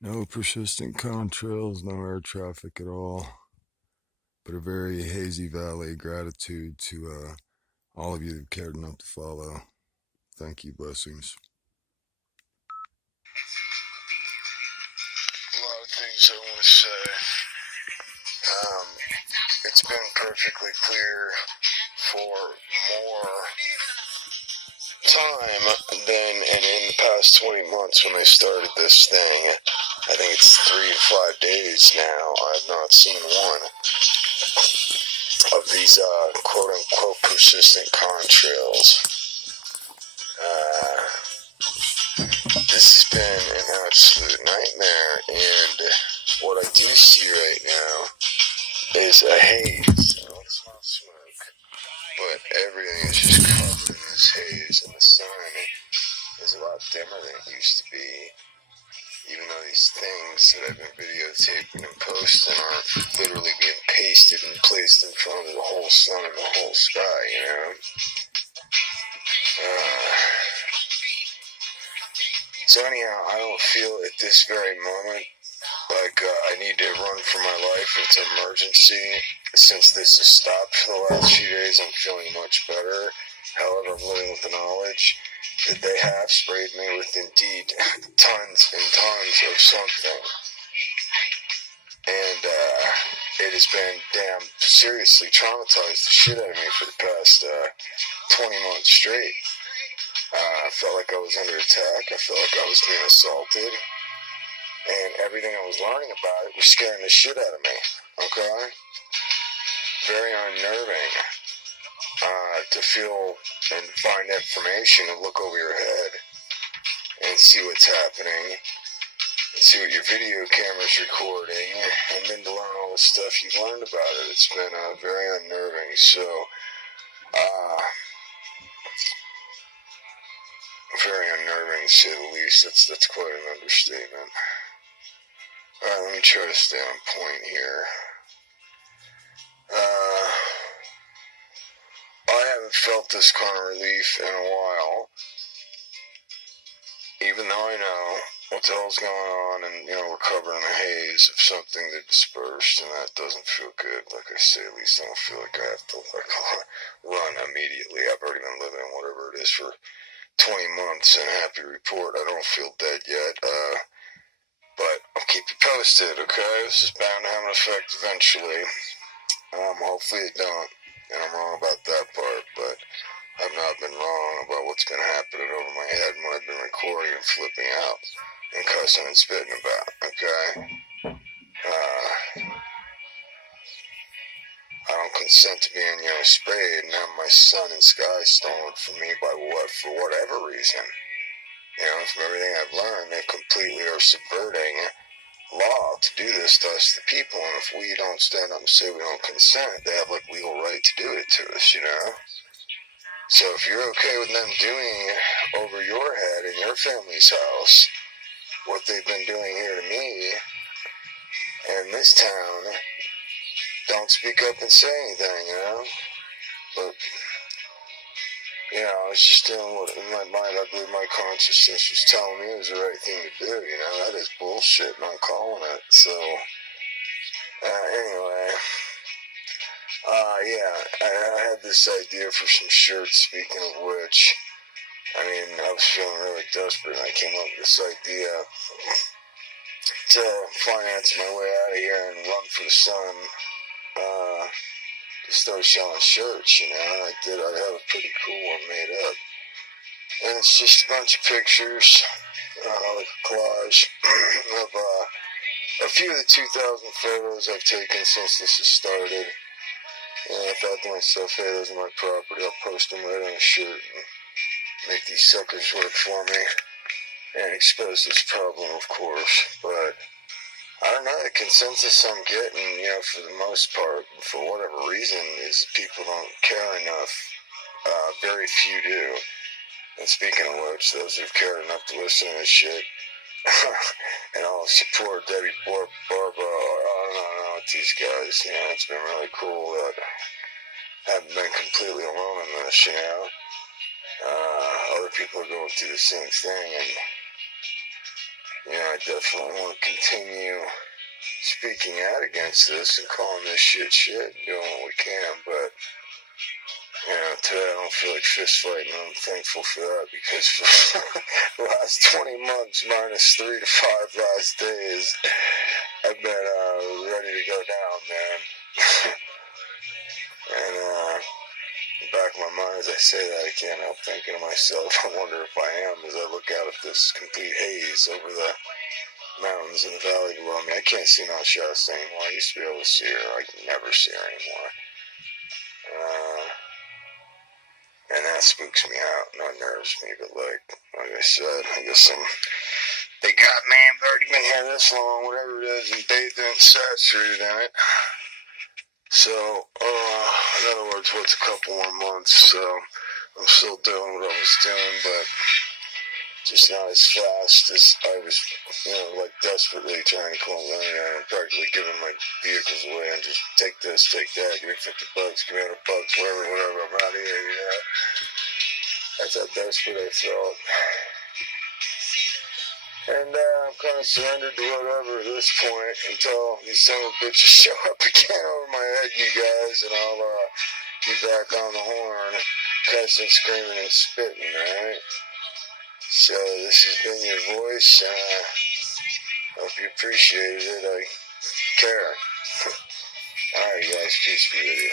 No persistent contrails, no air traffic at all, but a very hazy valley. Gratitude to all of you that cared enough to follow. Thank you, blessings. A lot of things I want to say. It's been perfectly clear for more time than in the past 20 months when I started this thing. I think it's 3 to 5 days now. I've not seen one of these quote-unquote persistent contrails. This has been an absolute nightmare, and what I do see right now is a haze. No, it's not smoke, but everything is just covered in this haze, and the sun is a lot dimmer than it used to be, even though these things that I've been videotaping and posting are literally being pasted and placed in front of the whole sun and the whole sky, you know? So anyhow, I don't feel at this very moment like I need to run for my life. It's an emergency. Since this has stopped for the last few days, I'm feeling much better. However, I'm living with the knowledge that they have sprayed me with indeed tons and tons of something. And it has been damn seriously traumatized the shit out of me for the past 20 months straight. I felt like I was under attack. I felt like I was being assaulted. And everything I was learning about it was scaring the shit out of me. Okay? Very unnerving to feel and find information and look over your head and see what's happening and see what your video camera's recording, and then to learn all the stuff you've learned about it. It's been very unnerving. So, very unnerving to say the least. That's quite an understatement. Alright, let me try to stay on point here. I haven't felt this kind of relief in a while, even though I know what the hell's going on, and, you know, we're covered in a haze of something that dispersed, and that doesn't feel good. Like I say, at least I don't feel like I have to, like, run immediately. I've already been living in whatever it is for 20 months, and happy report, I don't feel dead yet, but I'll keep you posted, okay? This is bound to have an effect eventually. Hopefully it don't, and I'm wrong about that part, but I've not been wrong about what's been happening over my head when I've been recording and flipping out and cussing and spitting about, okay? I don't consent to being, you know, sprayed and have my sun and sky stolen from me by what, for whatever reason. You know, from everything I've learned, they completely are subverting law to do this to us, the people, and if we don't stand up and say we don't consent, they have, like, legal right to do it to us, you know? So if you're okay with them doing over your head in your family's house what they've been doing here to me and this town, don't speak up and say anything, you know? But, you know, I was just doing what in my mind, I believe my consciousness was telling me it was the right thing to do, you know? That is bullshit, and I'm calling it. So, anyway, I had this idea for some shirts, speaking of which. I mean, I was feeling really desperate, and I came up with this idea to finance my way out of here and run for the sun, to start selling shirts, you know. I have a pretty cool one made up. And it's just a bunch of pictures, like a collage of a few of the 2,000 photos I've taken since this has started. And I thought to myself, hey, those are my property. I'll post them right on a shirt and make these suckers work for me and expose this problem, of course. But I don't know, the consensus I'm getting, you know, for the most part, for whatever reason, is people don't care enough. Very few do. And speaking of which, those who've cared enough to listen to this shit, and I'll support Debbie Barbara, I don't know, these guys, you know, it's been really cool that I haven't been completely alone in this, you know. Other people are going through the same thing, and I definitely want to continue speaking out against this and calling this shit and doing what we can, but today I don't feel like fist fighting. I'm thankful for that because for the last 20 months minus 3 to 5 last days, I've been ready to go down, man. And in the back of my mind, as I say that, I can't help thinking to myself, I wonder if I am as I look out at this complete haze over the mountains in the valley below me. I can't see Mount Shasta anymore. I used to be able to see her. I can never see her anymore. And that spooks me out and unnerves me, but like I said, I guess they got me. I've already been here this long, whatever it is, and bathed in it, saturated in it. So, in other words, what's a couple more months? So, I'm still doing what I was doing, but just not as fast as I was, like desperately trying to call them and practically giving my vehicles away and just take this, take that, give me $50, give me $100, whatever, I'm out of here, That's how desperate I felt. And I'm kind of surrendered to whatever at this point until these son of bitches show up again over my head, you guys, and I'll be back on the horn, cussing, screaming, and spitting, alright? So this has been your voice. Hope you appreciated it. I care. Alright, guys, peace be with you.